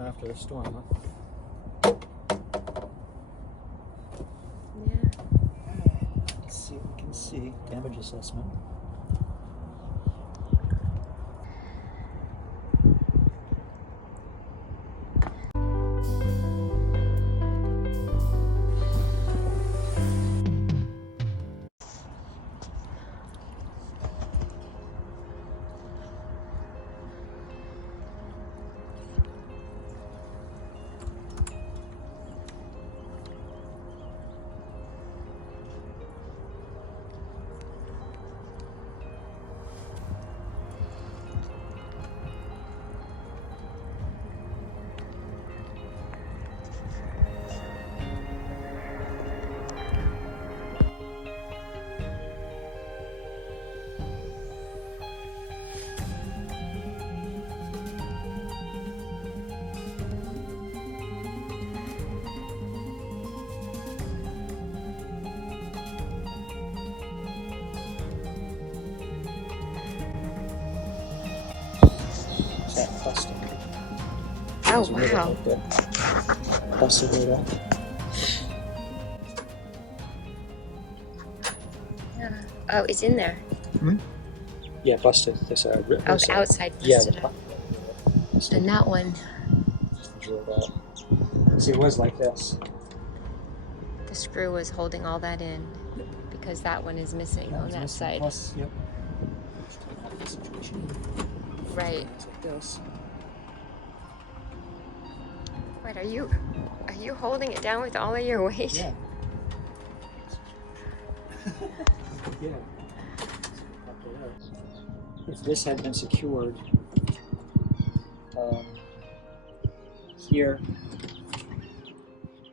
storm after the storm, huh? Yeah. Let's see what we can see. Damage assessment. Busted. Oh, wow. Busted right off. Yeah. Oh, it's in there. Hmm? Yeah, busted. This outside busted up. And that one. See, it was like this. The screw was holding all that in because that one is missing on that side. Plus, yep. Right. Like this. Wait, are you holding it down with all of your weight? Yeah. Yeah. If this had been secured here,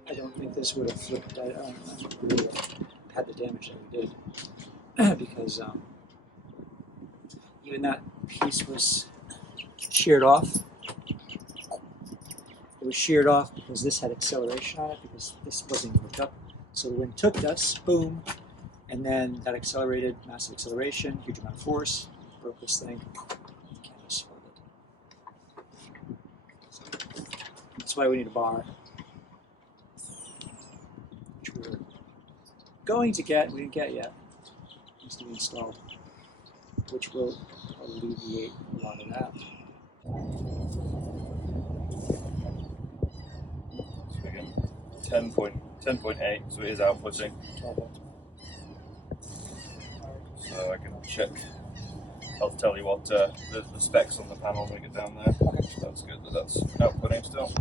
I don't think this would have flipped. I don't think we would have had the damage that we did because even that piece was sheared off. It was sheared off because this had acceleration on it because this wasn't hooked up. So the wind took us, boom, and then that accelerated, massive acceleration, huge amount of force, broke this thing. Can't just hold it. That's why we need a bar, which we're going to get. We didn't get yet. It needs to be installed, which will alleviate a lot of that. 10.8, so it is outputting. So I can check. I'll tell you what the specs on the panel when we get down there. That's good that that's outputting still.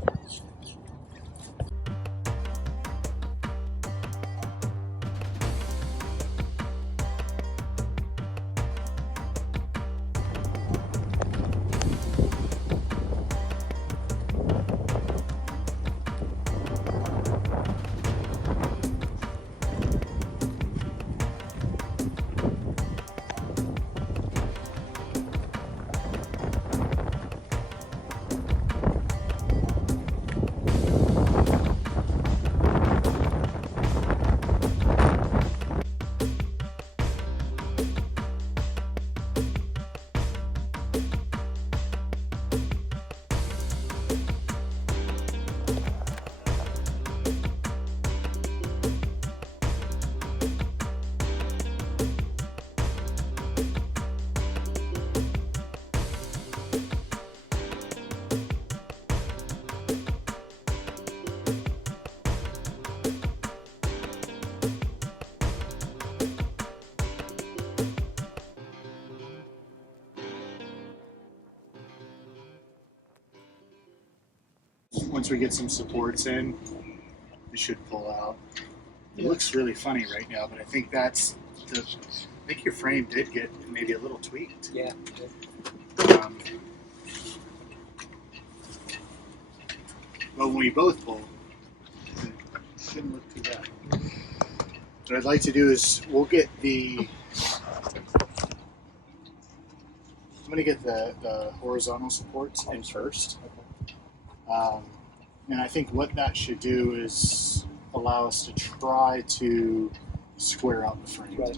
Once we get some supports in, it should pull out. It looks really funny right now, but I think that's I think your frame did get maybe a little tweaked. Yeah. But when we both pull, it shouldn't look too bad. What I'd like to do is we'll get I'm going to get the horizontal supports in first. And I think what that should do is allow us to try to square out the frame. Right.